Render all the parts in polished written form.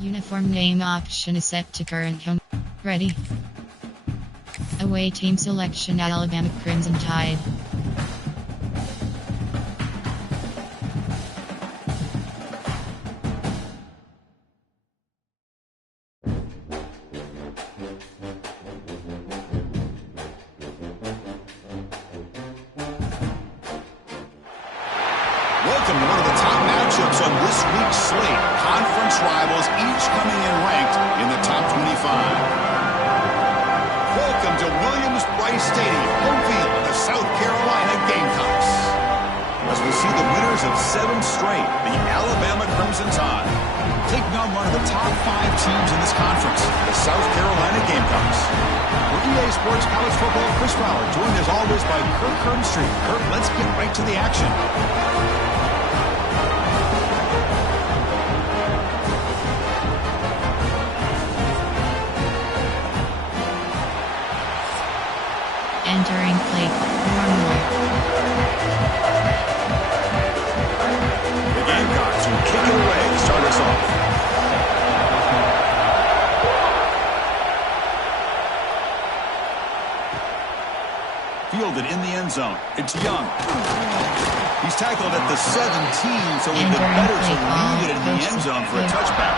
Uniform name option is set to current home. Ready. Away team selection Alabama Crimson Tide. Welcome to one of the top matchups on this week's slate. Conference rivals, each coming in ranked in the top 25. Welcome to Williams-Brice Stadium, home field of the South Carolina Gamecocks. As we see the winners of 7 straight, the Alabama Crimson Tide, taking on one of the top 5 teams in this conference, the South Carolina Gamecocks. For EA Sports College Football, Chris Fowler, joined as always by Kirk Hermstreet. Kirk, let's get right to the action. Entering play. The Gamecocks will kick it away to start us off. Fielded in the end zone. It's Young. He's tackled at the 17, so we've been better to leave it in the end zone for a touchback.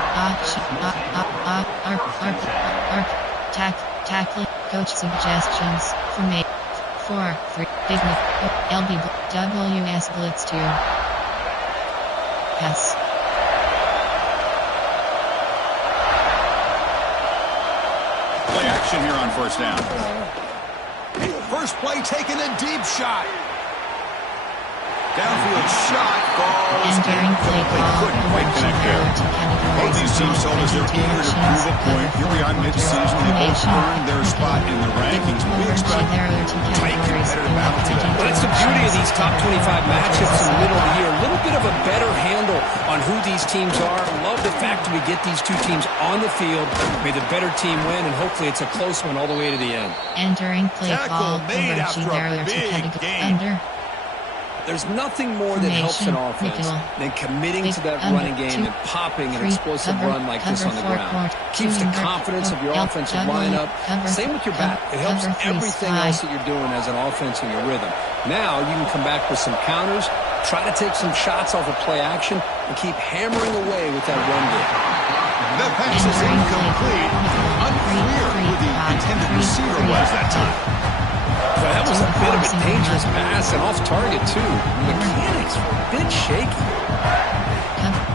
Tackling coach suggestions for me. 4-3 Digny LBWS Blitz 2. Pass. Play action here on first down. First play taking a deep shot. Downfield shot falls. Entering play call. Couldn't quite connect there. Both these teams told us they're eager to prove a point. Here we are mid-season. They both earned their spot in the rankings. We expect tight competitive battle today. Well, that's the beauty of these top 25 matchups in the middle of the year. A little bit of a better handle on who these teams are. Love the fact that we get these two teams on the field. May the better team win, and hopefully it's a close one all the way to the end. Entering play call. Made after a big game. Under. There's nothing more that helps an offense than committing to that running game and popping an explosive run like this on the ground. Keeps the confidence of your offensive lineup. Same with your back. It helps everything else that you're doing as an offense in your rhythm. Now you can come back with some counters, try to take some shots off of play action, and keep hammering away with that run game. That pass is incomplete. Unclear who the intended receiver was that time. But that was a bit of a dangerous pass and off target, too. The mechanics were a bit shaky.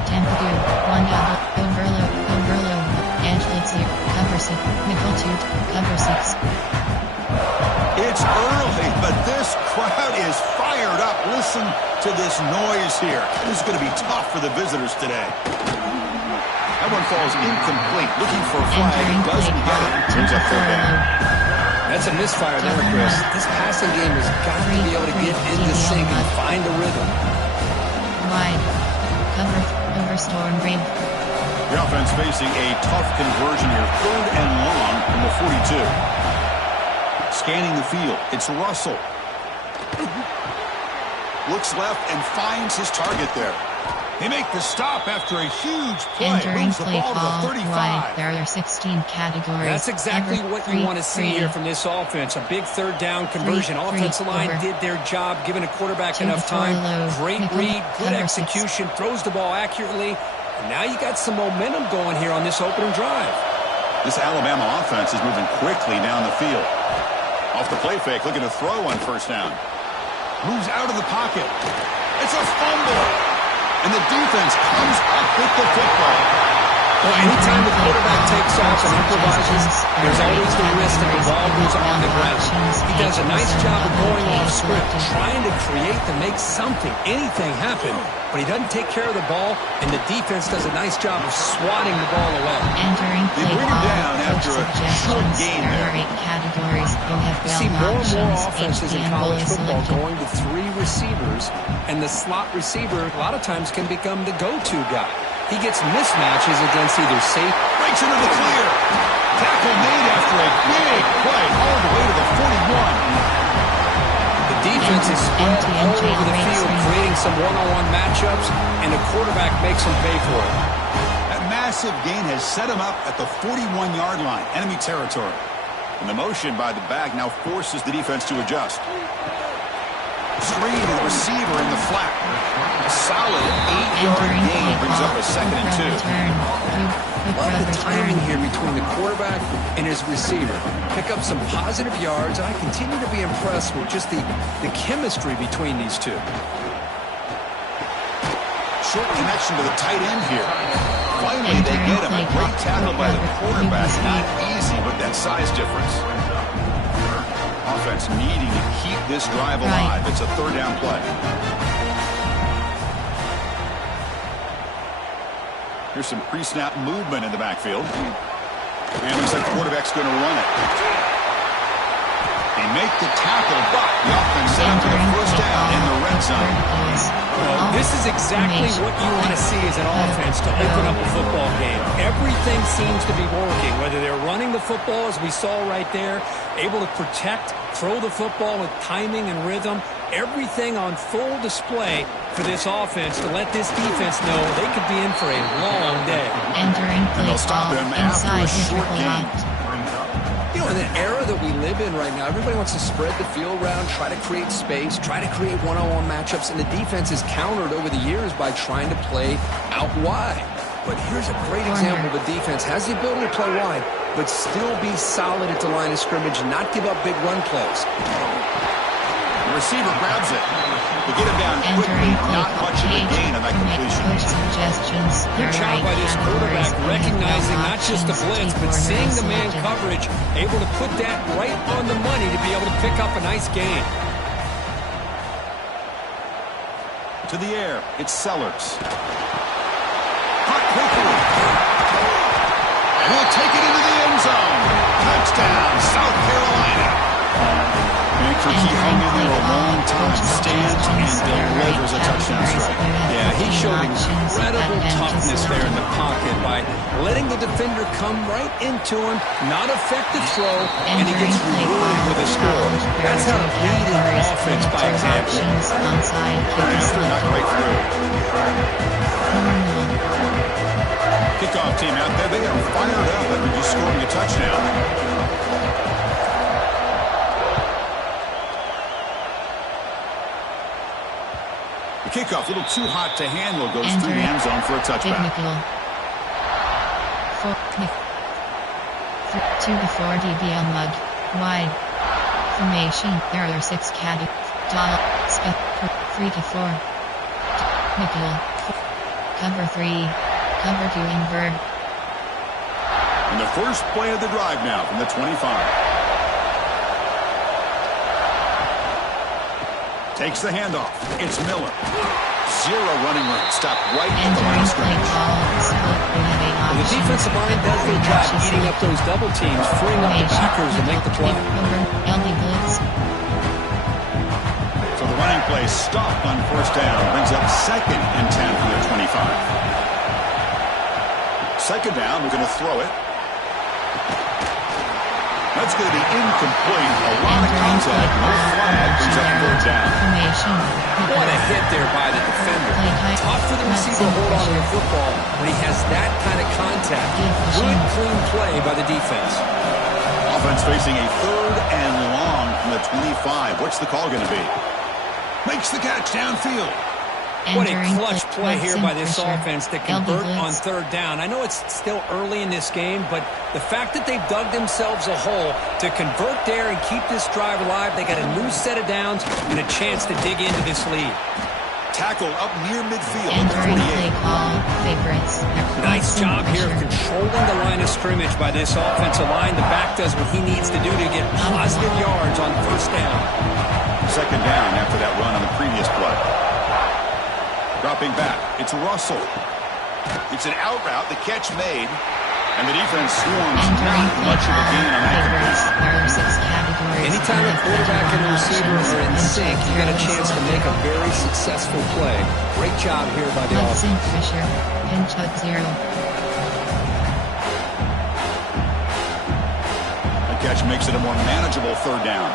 Tampa 1 overload, edge leads here, cover 6, nickel 2, cover 6. It's early, but this crowd is fired up. Listen to this noise here. This is going to be tough for the visitors today. That one falls incomplete. Looking for a flag. Doesn't get it. Brings up third down. That's a misfire there, Chris. This passing game has got to be able to get into sync and find a rhythm. Wide. Cover over storm break. The offense facing a tough conversion here. 3rd and long from the 42. Scanning the field. It's Russell. Looks left and finds his target there. They make the stop after a huge play. Entering Moves the play ball to call. the 35. Wide. There are 16 categories. That's exactly what you want to see here from this offense. A big 3rd down conversion. Offensive line did their job, giving a quarterback enough time. Great read, good execution, throws the ball accurately. And now you got some momentum going here on this opening drive. This Alabama offense is moving quickly down the field. Off the play fake, looking to throw on first down. Moves out of the pocket. It's a fumble. And the defense comes up with the football. Well, anytime the quarterback takes off and improvises, there's always the risk that the ball goes on the ground. He does a nice job of going off script, trying to create to make something, anything happen. But he doesn't take care of the ball, and the defense does a nice job of swatting the ball away. Entering They bring him down after a short gain there. You see more and more offenses in college football going to 3 receivers, and the slot receiver a lot of times can become the go-to guy. He gets mismatches against either safe. Breaks into the clear. Tackle made after a big play all the way to the 41. The defense is spread all over the field, creating some one-on-one matchups, and the quarterback makes them pay for it. That mass massive gain has set him up at the 41-yard line, enemy territory. And the motion by the back now forces the defense to adjust. Screen to the receiver in the flat. A solid 8-yard gain brings up a 2nd and 2. Love the timing here between the quarterback and his receiver. Pick up some positive yards. I continue to be impressed with just the chemistry between these two. Short connection to the tight end here. Finally, they get him. A great tackle by the quarterback. Not easy with that size difference. Offense needing to keep this drive alive. It's a 3rd down play. Here's some pre-snap movement in the backfield. And looks like the quarterback's going to run it. They make the tackle, but the offense ends with a 1st down in the red zone. Well, this is exactly what you want to see as an offense to open up a football game. Everything seems to be working, whether they're running the football, as we saw right there, able to protect, throw the football with timing and rhythm. Everything on full display for this offense to let this defense know they could be in for a long day. And they'll stop him after a short gain. You know, in the era that we live in right now, everybody wants to spread the field around, try to create space, try to create one-on-one matchups, and the defense is countered over the years by trying to play out wide. But here's a great example. The defense has the ability to play wide, but still be solid at the line of scrimmage, not give up big run plays. The receiver grabs it. To get him down quickly, not much of a gain on that completion. Good job by this quarterback recognizing not just the blitz, but seeing the man coverage, able to put that right on the money to be able to pick up a nice gain. To the air, it's Sellers. Caught quickly. And he'll take it into the end zone. Touchdown, South Carolina. He hung in there a long time, stands and delivers a touchdown strike. Yeah, he showed incredible toughness there in the pocket by letting the defender come right into him, not affect the throw, and he gets rewarded with a score. That's how to lead an offense by example. After not right through. Kickoff team out there, they got them fired up after just scoring a touchdown. Kickoff, a little too hot to handle, goes through the end zone for a touchback. 2 to 4 DBL mud. Wide. Formation. There are 6 caddy. Dollar. Spec. 3 to 4. Nickel. Cover 3. Cover 2 invert. And the first play of the drive now from the 25. Takes the handoff. It's Miller. 0 running room. Stopped right at the line of scrimmage. Well, the defensive line does their job eating up those double teams, freeing up the backers to make the play. So the running play stopped on 1st down. Brings up 2nd and 10 from the 25. 2nd down. We're going to throw it. That's going to be incomplete. A lot of contact. No flag. Brings up 3rd down. What a hit there by the defender. Tough for the receiver to hold on to the football when he has that kind of contact. Good, clean play by the defense. Offense facing a 3rd and long from the 25. What's the call going to be? Makes the catch downfield. What a clutch play here by this offense to convert on 3rd down. I know it's still early in this game, but the fact that they've dug themselves a hole to convert there and keep this drive alive, they got a new set of downs and a chance to dig into this lead. Tackle up near midfield at the 48. Nice job here controlling the line of scrimmage by this offensive line. The back does what he needs to do to get positive yards on 1st down. 2nd down after that run on the previous play. Dropping back, it's Russell. It's an out route, the catch made, and the defense swarms. Not much of a gain on that completion. Anytime a quarterback and a receiver are in sync, you got a chance to make a very successful play. Great job here by the offense. Pinch up 0. The catch makes it a more manageable 3rd down.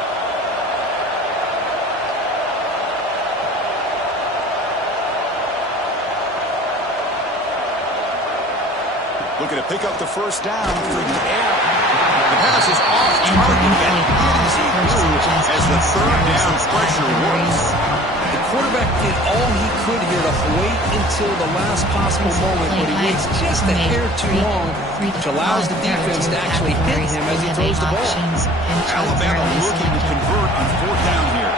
Looking to pick up the first down through the air. The pass is off target and easy through as the third down pressure works. The quarterback did all he could here to wait until the last possible moment, but he waits just a hair too long, which allows the defense to actually hit him as he throws the ball. Alabama looking to convert on fourth down here.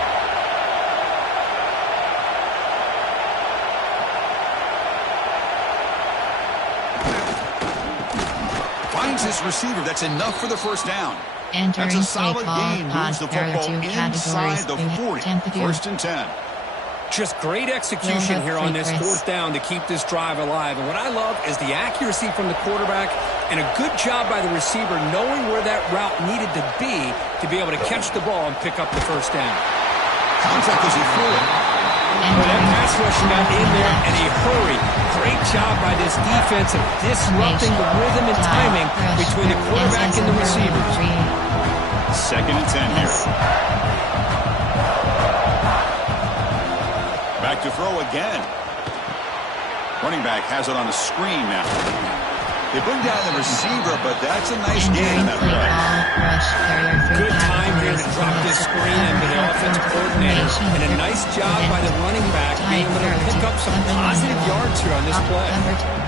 Finds his receiver. That's enough for the first down. That's a solid gain. Moves the football inside the 40. First and 10. Just great execution here on this fourth down to keep this drive alive. And what I love is the accuracy from the quarterback and a good job by the receiver knowing where that route needed to be able to catch the ball and pick up the first down. Contact as he threw it. Well, that pass rush got in there in a hurry. Great job by this defense of disrupting the rhythm and timing between the quarterback and the receiver. Second and 10 here. Back to throw again. Running back has it on the screen now. They bring down the receiver, but that's a nice gain in that play. Good time here to drop this screen into the offensive coordinator. And a nice job by the running back being able to pick up some positive yards here on this play.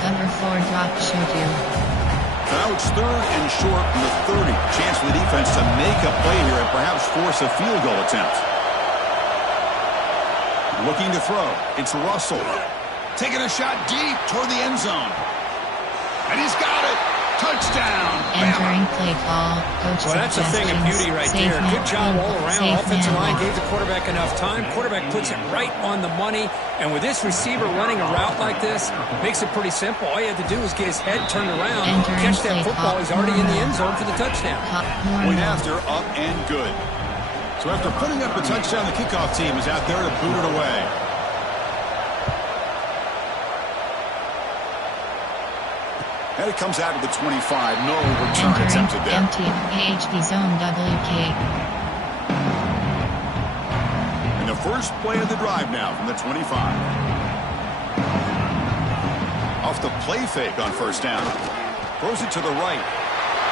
Number 4 drop shoot you. So now it's third and short from the 30. Chance for the defense to make a play here and perhaps force a field goal attempt. Looking to throw. It's Russell. Taking a shot deep toward the end zone. And he's got it. Touchdown. Entering play call. Coach well, that's a thing of beauty right there. Good job all around. Offensive line gave the quarterback enough time. Quarterback puts it right on the money. And with this receiver running a route like this, makes it pretty simple. All you have to do is get his head turned around, catch that football. He's already in the end zone for the touchdown. Point after, up and good. So after putting up a touchdown, the kickoff team is out there to boot it away. And it comes out of the 25. No return attempted there. Empty. AHB zone WK. And the first play of the drive now from the 25. Off the play fake on first down. Throws it to the right.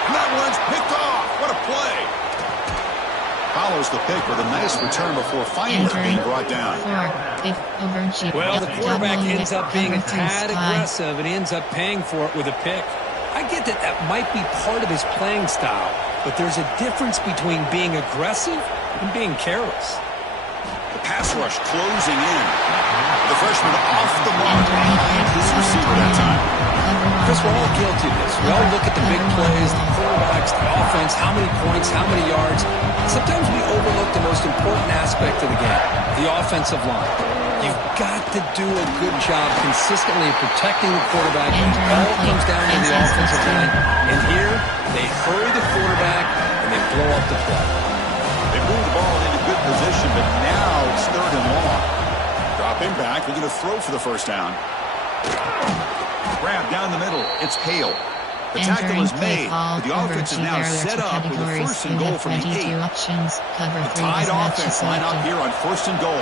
And that one's picked off. What a play. Follows the pick with a nice return before finally being brought down. Well, the quarterback ends up being a tad aggressive and ends up paying for it with a pick. I get that that might be part of his playing style, but there's a difference between being aggressive and being careless. The pass rush closing in. The freshman off the mark behind his receiver that time. Chris, we're all guilty of this. We all look at the big plays, the quarterbacks, the offense, how many points, how many yards. Sometimes we overlook the most important aspect of the game, the offensive line. You've got to do a good job consistently of protecting the quarterback. It all comes down to the offensive line. And here, they hurry the quarterback and they blow up the play. They move the ball into good position, but now it's third and long. Dropping back, they're going to throw for the first down. Grab down the middle. It's Hale. The tackle is made, but the offense is now set up with a first and goal from the 8. The tied offense line up here on first and goal.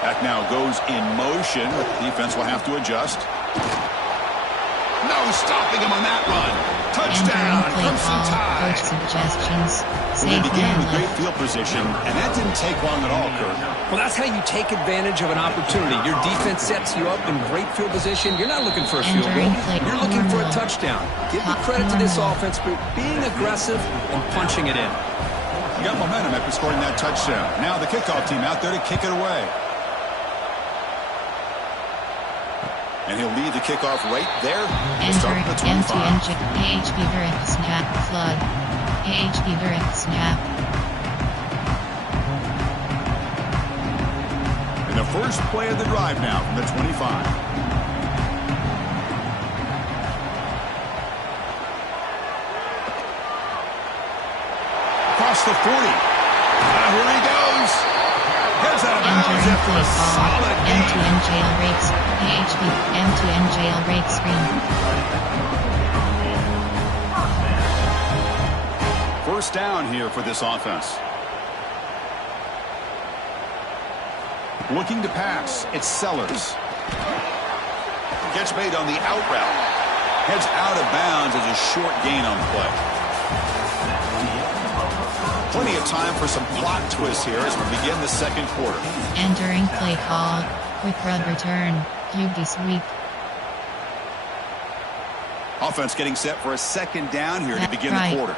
Back now goes in motion. The defense will have to adjust. No stopping him on that run. Touchdown, Crimson Tide. They began with great field position, and that didn't take long at all, Kurt. Well, that's how you take advantage of an opportunity. Your defense sets you up in great field position. You're not looking for a field goal. You're looking for a touchdown. Give the credit to this offense for being aggressive and punching it in. You got momentum after scoring that touchdown. Now the kickoff team out there to kick it away. And he'll lead the kickoff right there. Start the 25. AHB direct snap flood. AHB direct snap. And the first play of the drive now from the 25. Across the 40. Here he goes. Heads out of bounds after a solid gain. M2M jailbreaks. AHB M2M jailbreak screen. First down here for this offense. Looking to pass. It's Sellers. Catch made on the out route. Heads out of bounds as a short gain on play. Plenty of time for some plot twists here as we begin the second quarter. Entering play call. Quick run return. Llg sweep. Offense getting set for a second down here to begin the quarter.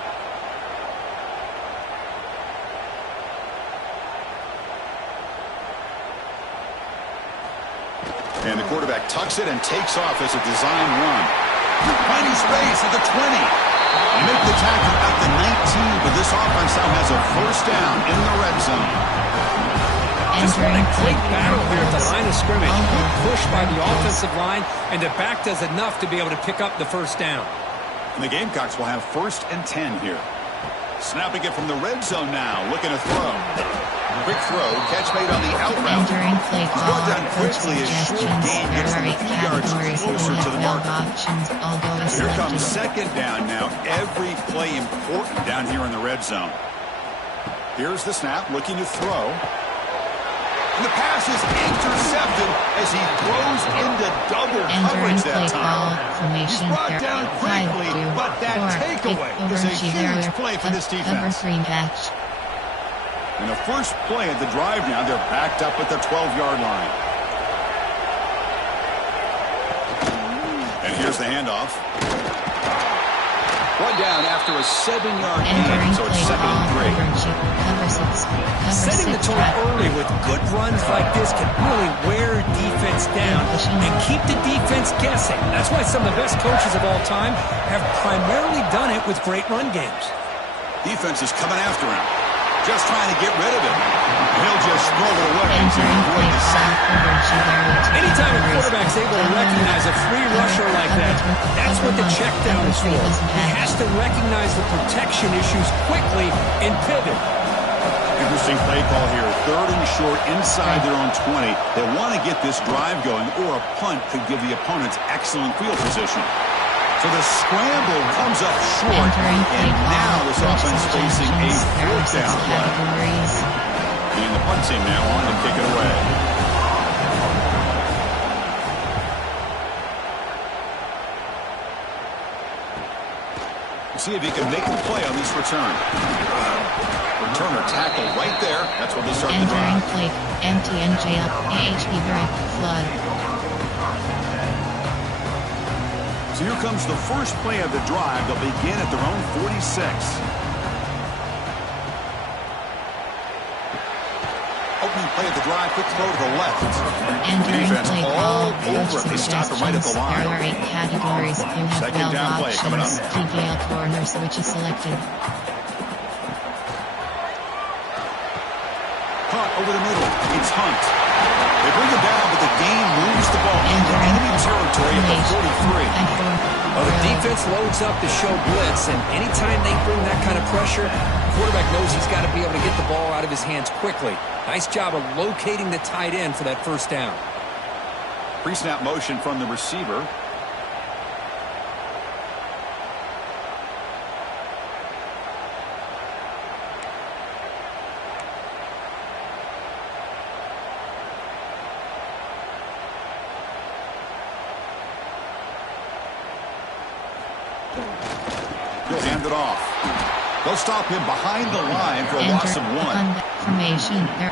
And the quarterback tucks it and takes off as a design run. Finding space at the 20. They make the tackle at the 19, but this offense now has a first down in the red zone. Just what a great battle here at the line of scrimmage. Good push by the offensive line, and the back does enough to be able to pick up the first down. And the Gamecocks will have 1st and 10 here. Snapping it from the red zone now, looking to throw. Quick throw, catch made on the out route. Entering play call. Brought down quickly, a short gain gets them a few yards closer to the mark. Here comes second down now. Every play important down here in the red zone. Here's the snap, looking to throw. And the pass is intercepted as he throws into double coverage that time. He's brought down quickly, but that takeaway is a huge play for this defense. And the first play of the drive now, they're backed up at the 12-yard line. And here's the handoff. Brought down after a 7-yard gain, so it's 2nd and 3. Setting the tone early with good runs like this can really wear defense down and keep the defense guessing. That's why some of the best coaches of all time have primarily done it with great run games. Defense is coming after him. Just trying to get rid of him. He'll just throw it away to avoid the sack. Anytime a quarterback's able to recognize a free rusher like that, that's what the check down is for. He has to recognize the protection issues quickly and pivot. Interesting play call here. 3rd and short inside their own 20. They want to get this drive going, or a punt could give the opponents excellent field position. So the scramble comes up short, and now this offense facing a 4th down play. And the punt team now on to kick it away. See if he can make the play on this return. Returner tackle right there. That's what they start the drive. Entering play, Llg Alabama, flood. So here comes the first play of the drive. They'll begin at their own 46. Opening play of the drive, quick throw to the left. Entering defense play all call, over it. They stop it right at the line. There are 8 categories. You have Second down play coming up. PGL corner switch is selected. Caught over the middle. It's Hunt. They bring him down, but the game moves the ball into enemy territory at the 43. Well, the defense loads up to show blitz, and anytime they bring that kind of pressure, the quarterback knows he's got to be able to get the ball out of his hands quickly. Nice job of locating the tight end for that first down. Pre-snap motion from the receiver. He'll hand it off. They'll stop him behind the line for a loss of 1.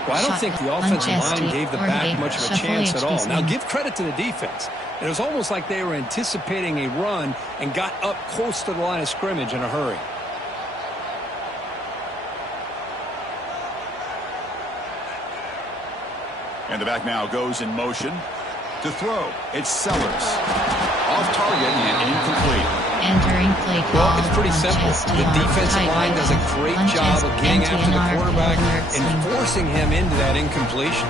Well, I don't think the offensive line gave the back much of a chance at all. Now, give credit to the defense. It was almost like they were anticipating a run and got up close to the line of scrimmage in a hurry. And the back now goes in motion. To throw, it's Sellers. Off target and incomplete. Entering play call. Well, it's pretty simple. The defensive line does a great job of getting after the quarterback and forcing him into that incompletion.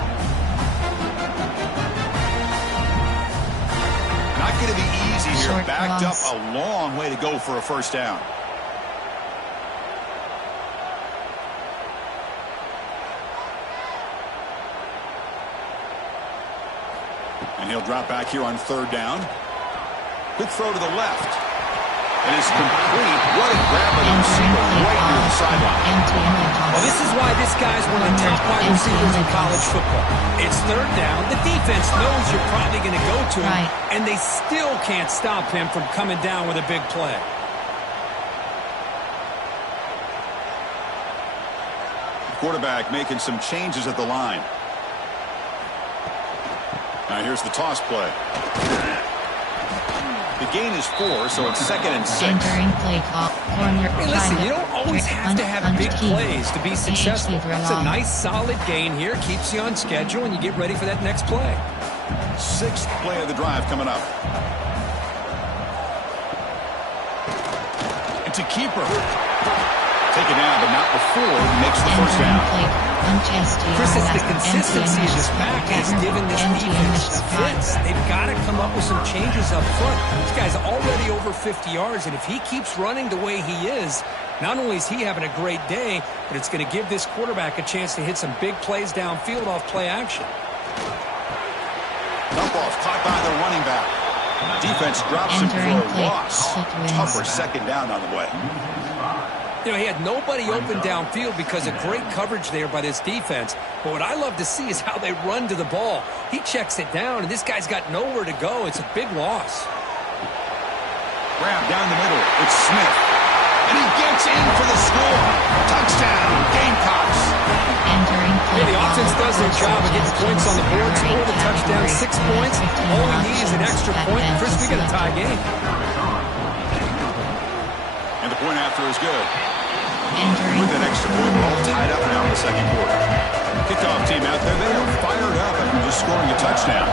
Not going to be easy here. Backed up a long way to go for a first down. And he'll drop back here on 3rd down. Quick throw to the left. It is complete. What a grab by the receiver right near the sideline. Well, this is why this guy's one of the top wide receivers in college football. It's third down. The defense knows you're probably going to go to him, and they still can't stop him from coming down with a big play. Quarterback making some changes at the line. Now here's the toss play. The gain is 4, so it's 2nd and 6. Entering play call. Corner. Hey, listen, you don't always have to have big plays to be successful. It's a nice, solid gain here. Keeps you on schedule, and you get ready for that next play. 6th play of the drive coming up. It's a keeper. Taken down, but not before he makes the first down. Chris, it's the consistency of this back has given this defense fits. They've got to come up with some changes up front. This guy's already over 50 yards, and if he keeps running the way he is, not only is he having a great day, but it's going to give this quarterback a chance to hit some big plays downfield off play action. Dump off, caught by the running back. Defense drops him for a loss. Tougher 2nd down on the way. You know, he had nobody open downfield because of great coverage there by this defense. But what I love to see is how they run to the ball. He checks it down, and this guy's got nowhere to go. It's a big loss. Grab down the middle. It's Smith. And he gets in for the score. Touchdown, Gamecocks. Yeah, the offense does their job of getting points on the board. Score the touchdown, 6 points. All we need is an extra point. Chris, we got a tie game. And the point after is good. With that extra point, we're all tied up now in the 2nd quarter. Kickoff team out there, they are fired up after just scoring a touchdown.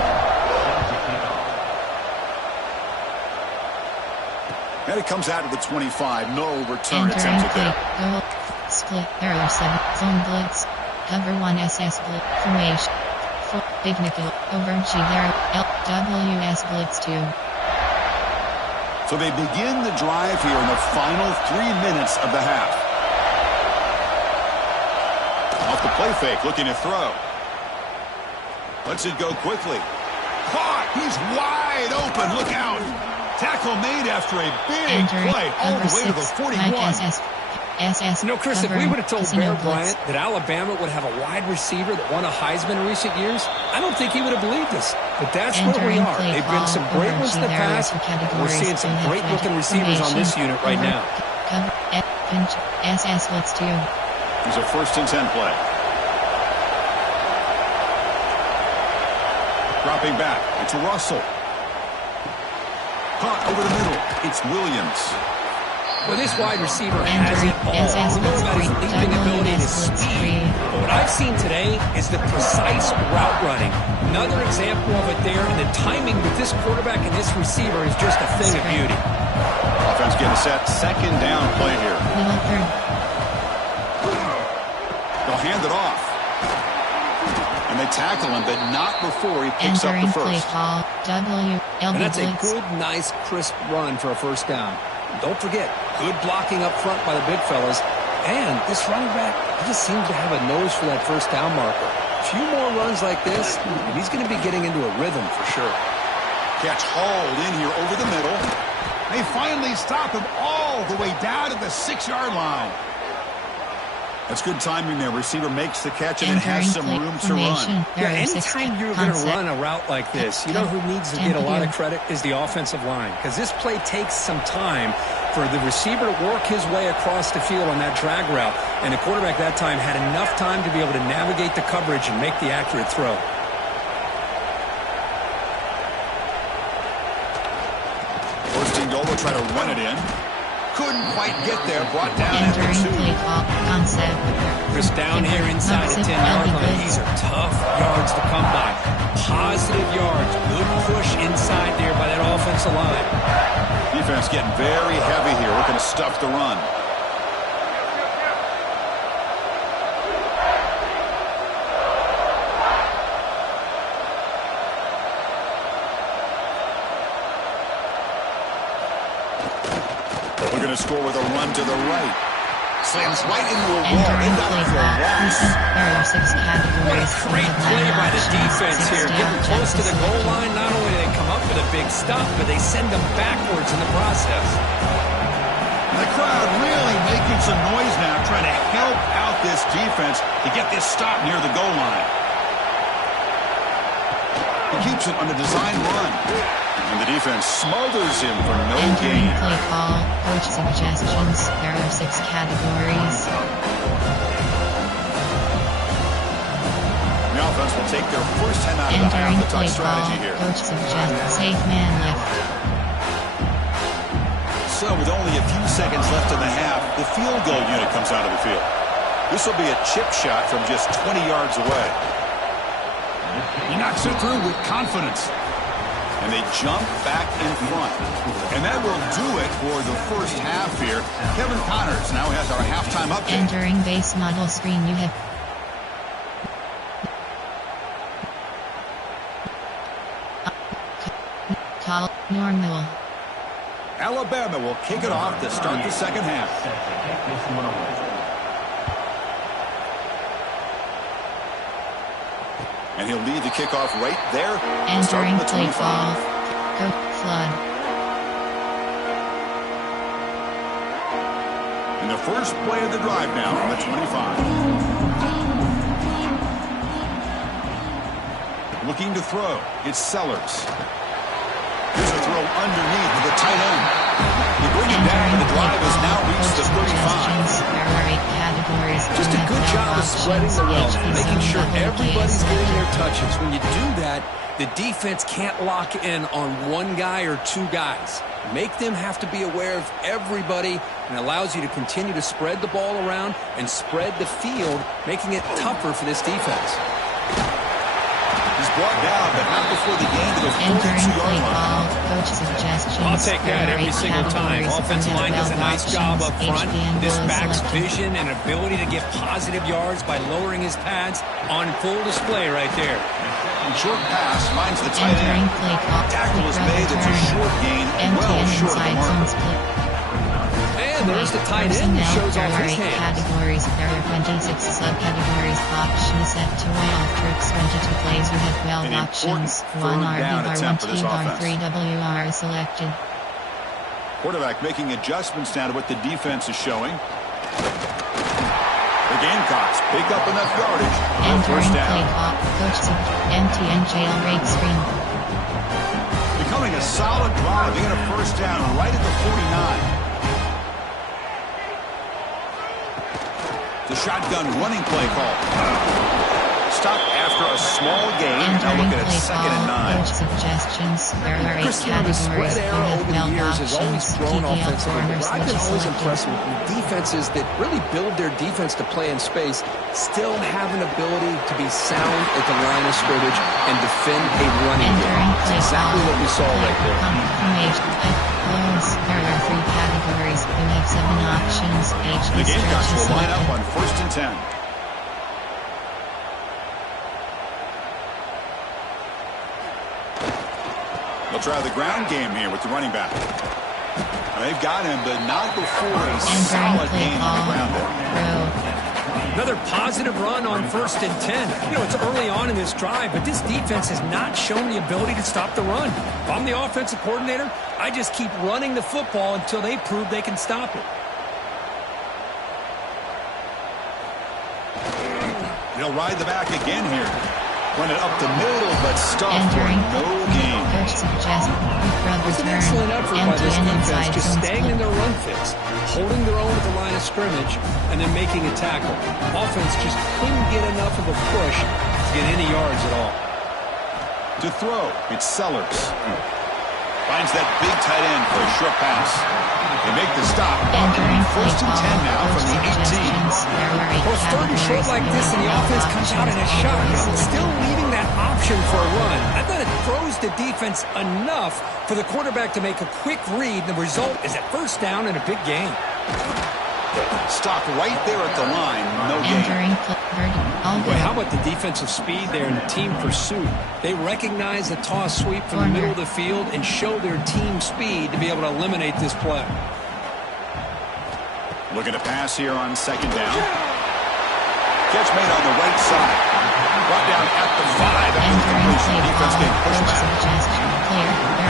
And it comes out to the 25. No return attempted there. Split, error 7, zone blitz, cover 1 SS blitz, formation, big nickel, over G there, LWS blitz 2. So they begin the drive here in the final 3 minutes of the half. Off the play fake, looking to throw. Lets it go quickly. Caught! He's wide open. Look out! Tackle made after a big play all the way to the 41. You know, Chris, if we would have told Bear Bryant that Alabama would have a wide receiver that won a Heisman in recent years, I don't think he would have believed us. But that's where we are. They've been some great ones in the past. We're seeing some great-looking receivers on this unit right now. SS blitz 2. Here's a 1st and 10 play. Dropping back. It's Russell. Caught over the middle. It's Williams. Well, this wide receiver has it all. We know about his leaping ability and his speed. But what I've seen today is the precise route running. Another example of it there, and the timing with this quarterback and this receiver is just a thing of beauty. Offense getting set. 2nd down play here. They'll hand it off. And they tackle him, but not before he picks up the first. And that's a good, nice, crisp run for a 1st down. Don't forget, good blocking up front by the big fellas. And this running back, he just seems to have a nose for that 1st down marker. A few more runs like this, and he's going to be getting into a rhythm for sure. Catch hauled in here over the middle. They finally stop him all the way down to the 6-yard line. That's good timing there. Receiver makes the catch and it has some room to run. Yeah, anytime you're going to run a route like this, you know who needs to get a lot of credit is the offensive line. Because this play takes some time for the receiver to work his way across the field on that drag route. And the quarterback that time had enough time to be able to navigate the coverage and make the accurate throw. First and goal, we'll try to run it in. Couldn't quite get there. Brought down at the 2. Chris, down here inside the 10-yard line. These are tough yards to come by. Positive yards. Good push inside there by that offensive line. Defense getting very heavy here. Looking to stuff the run. We're going to score with a run to the right. Slams right into a wall. End up for a loss. What a great play by the defense here. Getting close to the goal line. Not only do they come up for the big stop, but they send them backwards in the process. And the crowd really making some noise now, trying to help out this defense to get this stop near the goal line. He keeps it on a design run. And the defense smothers him for no gain. Play call, coach suggestions. There are 6 categories. The offense will take their first time out of the half. The top strategy here. Coach suggests safe man lift. So with only a few seconds left in the half, the field goal unit comes out of the field. This will be a chip shot from just 20 yards away. He knocks it through with confidence. And they jump back in front. And that will do it for the first half here. Kevin Connors now has our halftime update. Entering base model screen, you have call normal. Alabama will kick it off to start the second half. And he'll lead the kickoff right there. Entering play call. Go flood. And the first play of the drive now on the 25. Looking to throw. It's Sellers. Here's a throw underneath to the tight end. They bring it down, and the drive has now reached the 35. There are 8 categories. Just a good job of spreading the wealth, making sure everybody's getting their touches. When you do that, the defense can't lock in on one guy or 2 guys. Make them have to be aware of everybody, and allows you to continue to spread the ball around and spread the field, making it tougher for this defense. He's brought down, but not before the gain to the 42-yard line. Coach suggestions. I'll take that every single time. Offensive line does a nice job up front. This back's vision and ability to get positive yards by lowering his pads on full display right there. Short pass finds the tight end. Tackle is made. It's a short gain, well short of the mark. And there's the tight end who shows off his hands. Categories. There are 26 subcategories. Options set to 1 off tricks. 22 plays. You have 12 options. 1 RBR, 1 TBR, 3 WR selected. Quarterback making adjustments now to what the defense is showing. The Gamecocks pick up enough yardage for first down. Play call. Coach MTN jailbreak screen. Becoming a solid drive. They get a first down right at the 49. The shotgun running play call. Stop after a small gain. Now looking at 2nd and 9. Suggestions. There are 8 categories. Spread arrow over the years has always grown offensively. But I've been always impressed with defenses that really build their defense to play in space, still have an ability to be sound at the line of scrimmage and defend a running game. That's exactly what we saw right there. There are 3 categories. You have 7 options. The Gamecocks will line up on 1st and 10. They'll try the ground game here with the running back. They've got him, but not before a solid game on the ground there. Another positive run on 1st and 10. You know, it's early on in this drive, but this defense has not shown the ability to stop the run. If I'm the offensive coordinator, I just keep running the football until they prove they can stop it. They'll ride the back again here. Run it up the middle, but stop for no gain. Coach suggests it's an excellent effort by this defense, just staying in their run fix, holding their own at the line of scrimmage, and then making a tackle. Offense just couldn't get enough of a push to get any yards at all. To throw, it's Sellers. Finds that big tight end for a short pass. They make the stop. Entering 1st and 10 now from the 18. Well, third and short like this, and the offense comes out in a shotgun, still leaving that option for a run. I thought it throws the defense enough for the quarterback to make a quick read. The result is a first down and a big gain. Stop right there at the line. No gain. Boy, how about the defensive speed there and the team pursuit? They recognize the toss sweep from the middle of the field and show their team speed to be able to eliminate this play. Looking to pass here on 2nd down. Catch made on the right side. Brought down at the 5. After the completion, defense getting pushed back.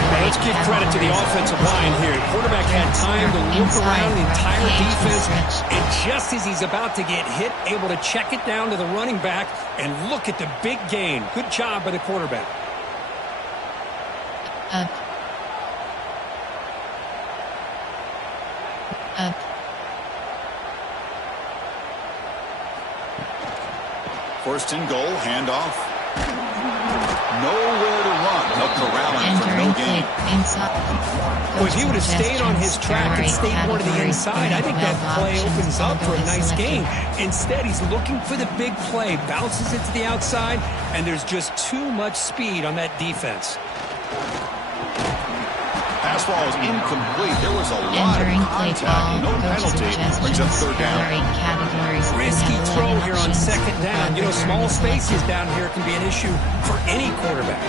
category. Let's give credit to the offensive line here. The quarterback had time to look around the entire defense, and just as he's about to get hit, able to check it down to the running back, and look at the big gain. Good job by the quarterback. Up. First and goal, handoff. Nowhere to run. They'll corral him for no gain. Well, if he would have stayed on his track and stayed more to the inside, I think that play opens up for a nice gain. Instead, he's looking for the big play, bounces it to the outside, and there's just too much speed on that defense. Pass ball is incomplete. There was a lot of contact. No penalty. Brings up third down. Risky throw here on second down. You know, small spaces down here can be an issue for any quarterback.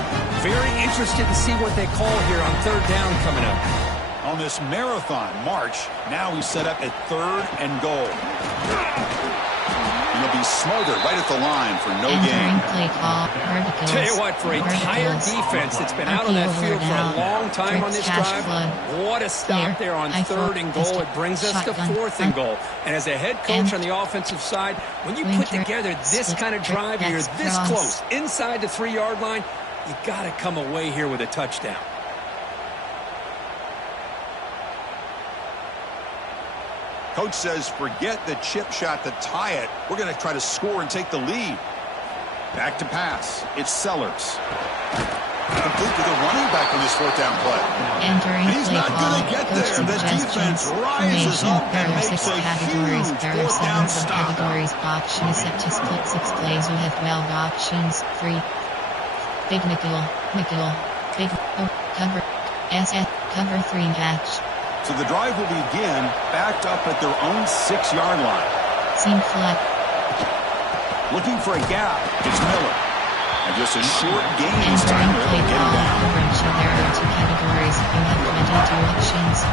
Very interested to see what they call here on third down coming up. On this marathon march, now he's set up at third and goal. He'll be smothered right at the line for no gain. Tell you what, for a tired defense that's been out on that field for a long time on this drive, what a stop there on third and goal. It brings us to fourth and goal. And as a head coach on the offensive side, when you put together this kind of drive, you're this close, inside the 3-yard line, you got to come away here with a touchdown. Coach says, forget the chip shot to tie it. We're going to try to score and take the lead. Back to pass. It's Sellers. Complete to the running back on this fourth down play. And he's not going to get there. The defense rises up and makes a huge fourth down stop. Categories options set to split 6 plays. We have 12 options. 3. Big nickel. Big cover. SF. Cover 3 match. So the drive will begin backed up at their own 6-yard line. Seam flat. Looking for a gap. It's Miller. And just a short gain this time. They're able to get him down. There are 2 categories. You have 22 options.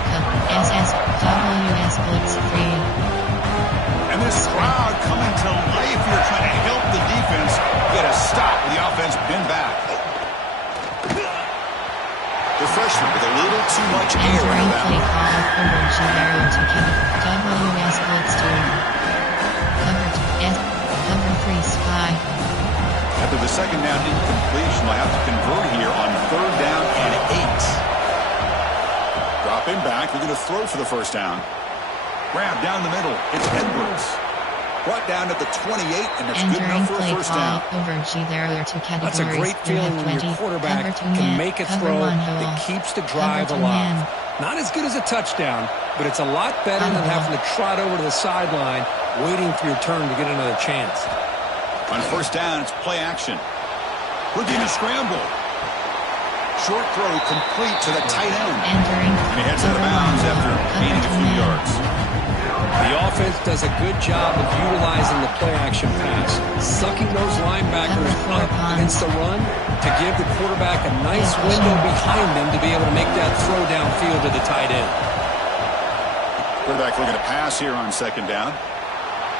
SS, WS Blitz 3. And this crowd coming to life here trying to help the defense get a stop with the offense pinned back. The freshman with a little too much air in that one. WS Blitz 2. Cover 3 Spy. After the second down incompletion, they'll have to convert here on third down and 8. Drop him back. They're going to throw for the first down. Grab down the middle. It's Edwards. Brought down at the 28, and that's good enough for a first down. That's a great feeling when your quarterback can make a throw that keeps the drive alive. Not as good as a touchdown, but it's a lot better than having to trot over to the sideline, waiting for your turn to get another chance. On first down, it's play action. Looking to scramble. Short throw complete to the tight end. And he heads out of bounds after gaining a few yards. The offense does a good job of utilizing the play-action pass, sucking those linebackers up against the run to give the quarterback a nice window behind them to be able to make that throw downfield to the tight end. Quarterback looking to pass here on second down.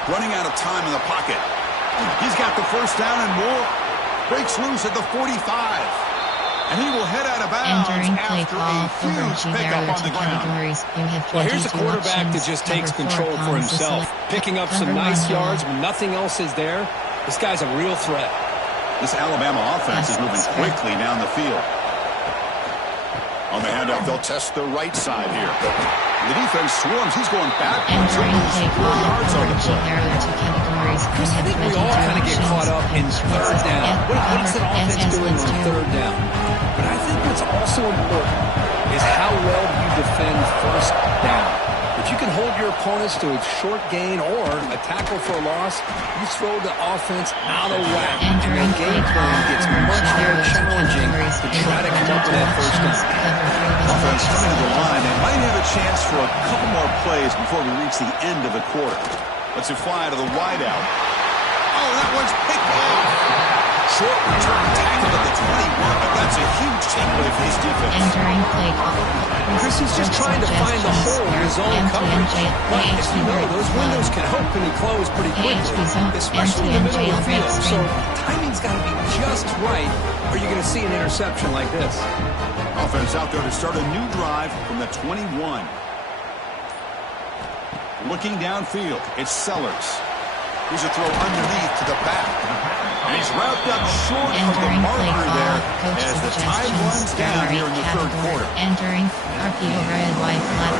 Running out of time in the pocket. He's got the first down and more. Breaks loose at the 45. And he will head out of bounds after a huge pickup on the ground. Well, here's a quarterback that just takes control for himself. Picking up some nice yards when nothing else is there. This guy's a real threat. This Alabama offense is moving quickly down the field. On the handoff, they'll test the right side here. The defense swarms. He's going backwards. He'll lose 4 yards on the play. Chris, I think we all kind of get caught up in third down. What's an offense doing on third down? But I think what's also important is how well you defend first down. If you can hold your opponents to a short gain or a tackle for a loss, you throw the offense out of whack. And their game plan gets much more challenging to try to come up with that first down. Offense coming to the line. They might have a chance for a couple more plays before we reach the end of the quarter. Let's fly to the wideout. Oh, that one's picked off. Short return tackle at the 21, but that's a huge takeaway for his defense. Chris is just trying to find the hole in his own coverage. But as you know, those windows can open and close pretty quickly, especially in the middle of the field. So timing's got to be just right, or you're going to see an interception like this. Offense out there to start a new drive from the 21. Looking downfield, it's Sellers. Here's a throw underneath to the back. And he's wrapped up short of the marker there as the time runs down here in the third quarter. Entering RPO red, white, flat.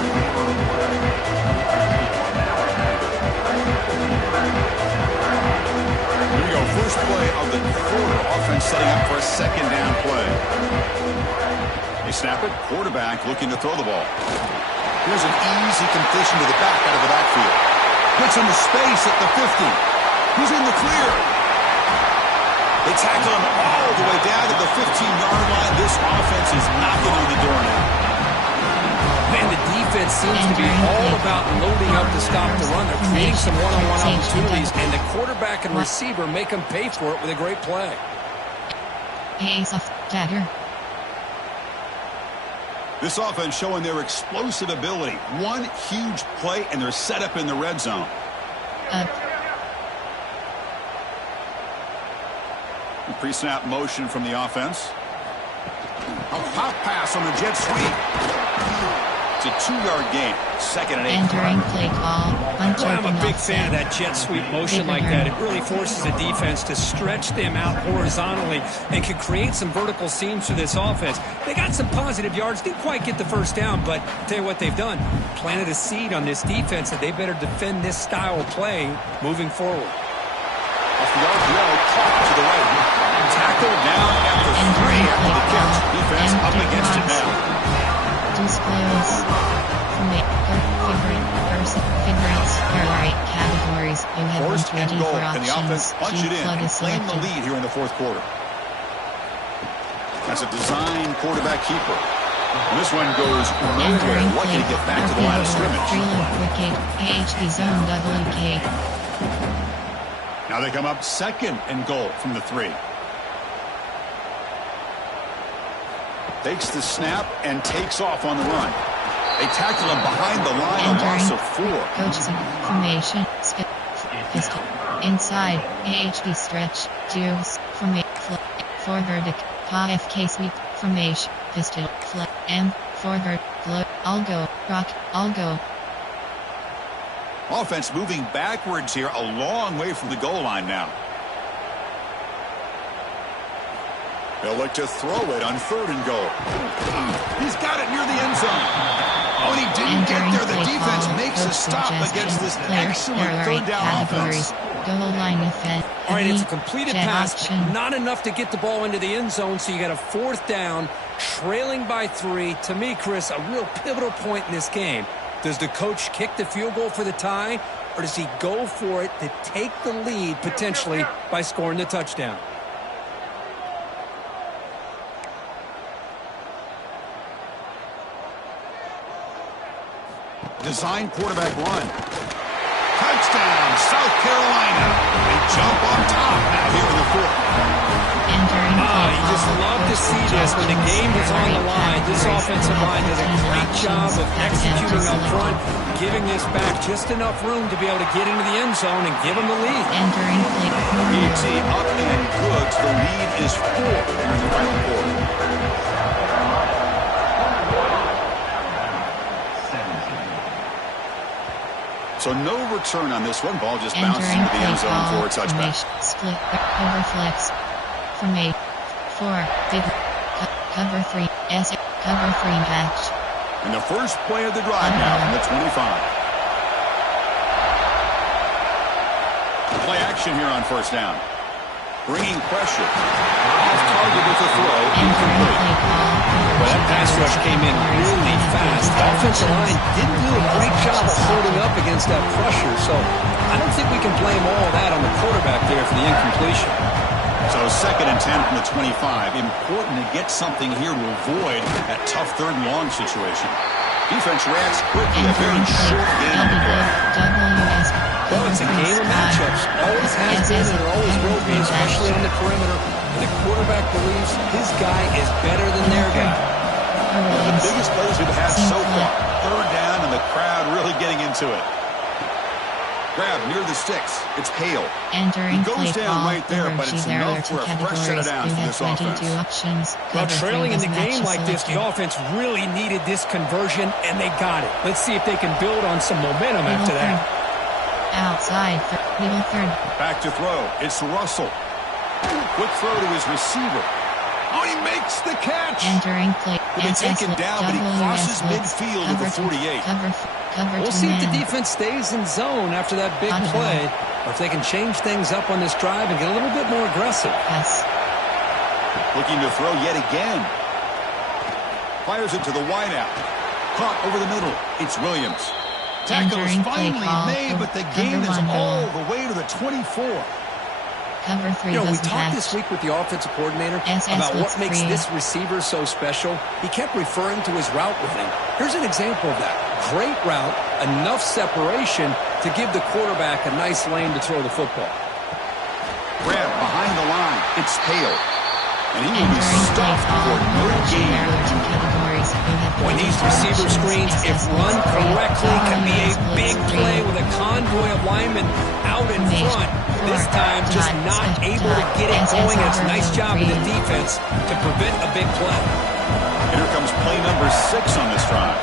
Here we go, first play of the quarter. Offense setting up for a second down play. They snap it, quarterback looking to throw the ball. Here's an easy completion to the back out of the backfield. Gets into space at the 50. He's in the clear. They tackle him all the way down to the 15-yard line. This offense is knocking on the door now. Man, the defense seems to be all about loading up to stop the run. They're creating some one-on-one opportunities, and the quarterback and receiver make them pay for it with a great play. Ace of dagger. This offense showing their explosive ability. One huge play, and they're set up in the red zone. Pre-snap motion from the offense. A pop pass on the jet sweep. It's a 2-yard gain. Second and 8. Entering play call. Well, I'm a big fan of that jet sweep motion like that. It really forces the defense to stretch them out horizontally and can create some vertical seams for this offense. They got some positive yards. Didn't quite get the first down, but I'll tell you what they've done. Planted a seed on this defense that they better defend this style of play moving forward. Off the RPO, caught to the right. Tackled down at the 3 after the catch. Defense up against it now. Displays from the favorites. All right, categories. You have First and 20 goal, for and the offense options. punch it in Plug and is claim the selected. lead here in the fourth quarter. That's a design quarterback keeper. And this one goes nowhere. What can he get back to the line of scrimmage? AHD zone WK. Now they come up second and goal from the 3. Takes the snap and takes off on the run. They tackle him behind the line, a loss of 4. Coaches formation. Pistol. Inside. AHD stretch. Juice. Forward. FK sweep. Formation. Pistol. Flip. M. Forward. Blow. Llg. Rock. Llg. Offense moving backwards here, a long way from the goal line now. They'll look to throw it on 3rd and goal. He's got it near the end zone. Oh, and he didn't get there. The defense makes a stop against this excellent 3rd down offense. Goal line defense. All right, it's a completed pass. Option. Not enough to get the ball into the end zone, so you got a 4th down, trailing by 3. To me, Chris, a real pivotal point in this game. Does the coach kick the field goal for the tie, or does he go for it to take the lead potentially by scoring the touchdown? Design quarterback run. Touchdown, South Carolina. They jump on top now here in the 4th. You just love to see this when the game is on the line. This offensive line does a great job of executing up front, giving this back just enough room to be able to get into the end zone and give them the lead. Llg up and good. The lead is 4 here in the final quarter. So no return on this one. Ball just bounces into the end zone for a touchback. Split overflex. From 8. 4. Big. Cover 3. Cover 3 match. And the first play of the drive now from the 25. Play action here on 1st down. Bringing pressure. Off target with the throw. Incomplete. Well, that pass rush came in really fast. The offensive line didn't do a great job of holding up against that pressure, so I don't think we can blame all that on the quarterback there for the incompletion. So 2nd and 10 from the 25. Important to get something here to avoid that tough 3rd and long situation. Defense reacts quickly. A very short game to play. Well, it's a game of matchups. Always has been and it always will be, especially on the perimeter. And the quarterback believes his guy is better than their guy. One of the biggest plays we've had so far. 3rd down and the crowd really getting into it. Grab near the sticks. It's Hale. Entering he goes play down ball. right there, but it's enough for a fresh set of downs for this offense. Options. Well, trailing in the game like this, the offense really needed this conversion, and they got it. Let's see if they can build on some momentum after that. Outside. Middle third. Back to throw. It's Russell. Quick throw to his receiver. Oh, he makes the catch. Entering play. They take him down, but he crosses midfield at the 48. We'll see if the defense stays in zone after that big play, or if they can change things up on this drive and get a little bit more aggressive. Yes. Looking to throw yet again. Fires it to the wideout. Caught over the middle. It's Williams. Tackle is finally made, but the gain is all the way to the 24. Cover 3. You know, we talked this week with the offensive coordinator about what makes this receiver so special. He kept referring to his route running. Here's an example of that. Great route, enough separation to give the quarterback a nice lane to throw the football. Grab behind the line. It's Hale. And he will be stuffed for no gain. Boy, these receiver screens, if run correctly, can be a big play with a convoy of linemen out in front. This time, just not able to get it going. It's a nice job of the defense to prevent a big play. And here comes play number 6 on this drive.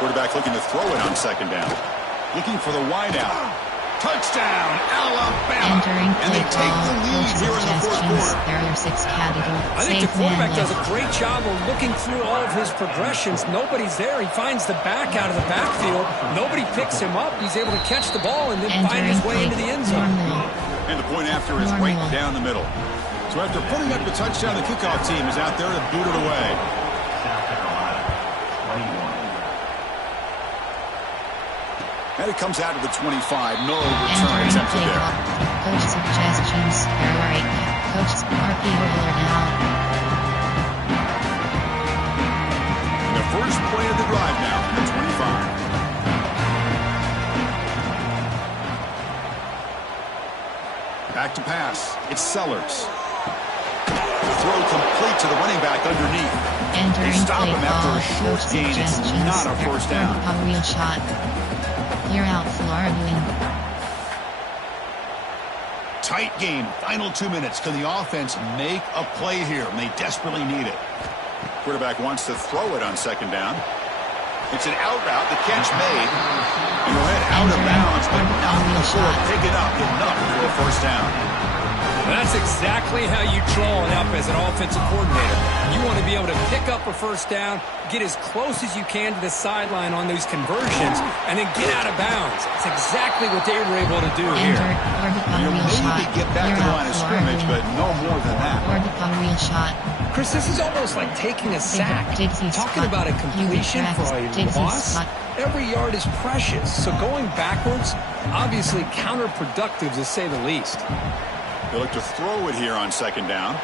Quarterback looking to throw it on second down. Looking for the wideout. Touchdown, Alabama. And they take the lead here in the fourth quarter. I think the quarterback does a great job of looking through all of his progressions. Nobody's there. He finds the back out of the backfield. Nobody picks him up. He's able to catch the ball and then find his way into the end zone. And the point after is right down the middle. So after putting up the touchdown, the kickoff team is out there to boot it away. And it comes out to the 25. No return attempted there. Coach suggestions. Right. Coach RP over now. The first play of the drive now from the 25. Back to pass. It's Sellers. The throw complete to the running back underneath. They stop him after a short gain. It's not a first down. Real shot. Clear out Florida. Tight game. Final 2 minutes. Can the offense make a play here? And they desperately need it. Quarterback wants to throw it on second down. It's an out route. The catch made. And he'll head out of bounds, but not before picking up enough for a first down. That's exactly how you draw it up as an offensive coordinator. You want to be able to pick up a first down, get as close as you can to the sideline on those conversions, and then get out of bounds. That's exactly what they were able to do here. You maybe get back to the line of scrimmage, but no more than that. Chris, this is almost like taking a sack. Talking about a completion for a loss. Every yard is precious, so going backwards, obviously counterproductive to say the least. They look to throw it here on second down.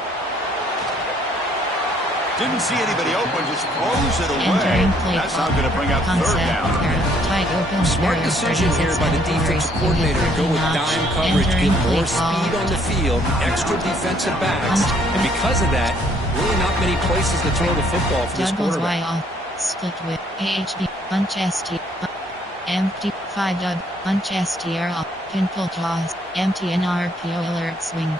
Didn't see anybody open, just throws it away. That's not going to bring up third down. Smart decision here by the defensive coordinator to go with dime coverage, get more speed on the field, extra defensive backs, and because of that, really not many places to throw the football for this quarterback. Split with AHD, punch ST, empty, 5 dub, punch STR, pinple toss, empty NRPO alert swing.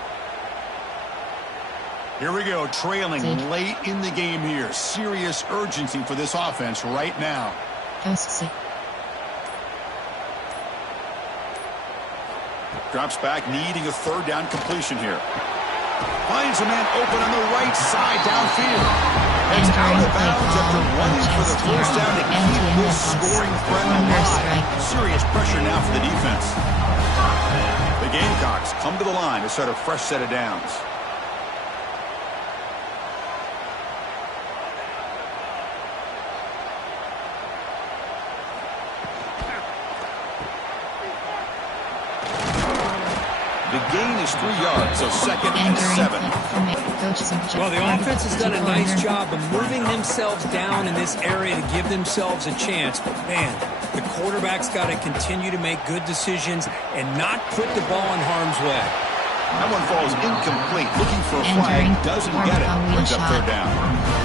Here we go, trailing late in the game here. Serious urgency for this offense right now. Drops back, needing a third down completion here. Finds a man open on the right side downfield. Heads out of bounds after running for the first down to keep this scoring threat alive. Serious pressure now for the defense. The Gamecocks come to the line to start a fresh set of downs. The gain is 3 yards, so second and 7. Well, the offense has done a nice job of moving themselves down in this area to give themselves a chance. But, man, the quarterback's got to continue to make good decisions and not put the ball in harm's way. That one falls incomplete. Looking for a Entering flag. Doesn't get it. Brings up third down.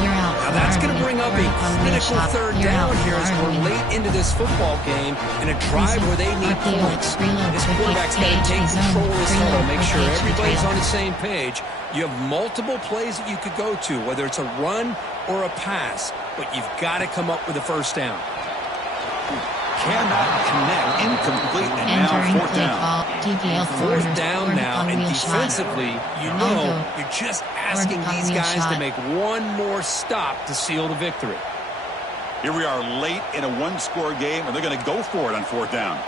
You're out. Now that's going to bring up a critical third down here as we're late into this football game in a drive where they need points. This quarterback's got to take control of this huddle, make sure everybody's on the same page. You have multiple plays that you could go to, whether it's a run or a pass, but you've got to come up with a first down. Cannot connect. Incomplete. And now fourth down. Fourth down now, and defensively, you know you're just asking these guys to make one more stop to seal the victory. Here we are late in a one-score game, and they're going to go for it on fourth down.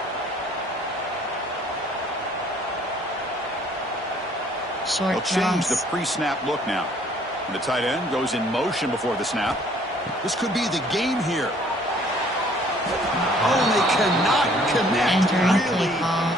They'll change the pre-snap look now. And the tight end goes in motion before the snap. This could be the game here. Oh, and they cannot connect. Entering play call.